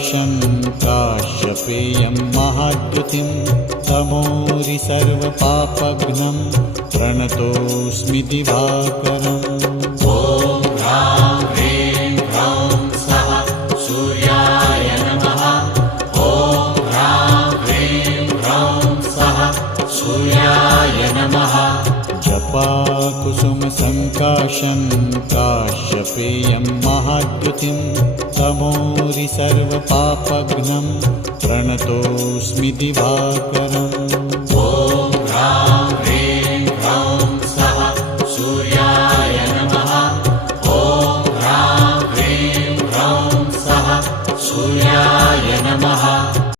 सङ्काशं काश्यपेयं महाद्युतिं तमोरि सर्वपापघ्नं प्रणतोऽस्मि दिवाकरम्। ॐ ह्रां ह्रीं ह्रौं सः सूर्याय नमः। ॐ ह्रां ह्रीं ह्रौं सः सूर्याय नमः। जपाकुसुमसङ्काशं काश्यपेयं महाद्युतिं तमोरि सर्वपापघ्नं प्रणतोऽस्मि दिवाकरम्।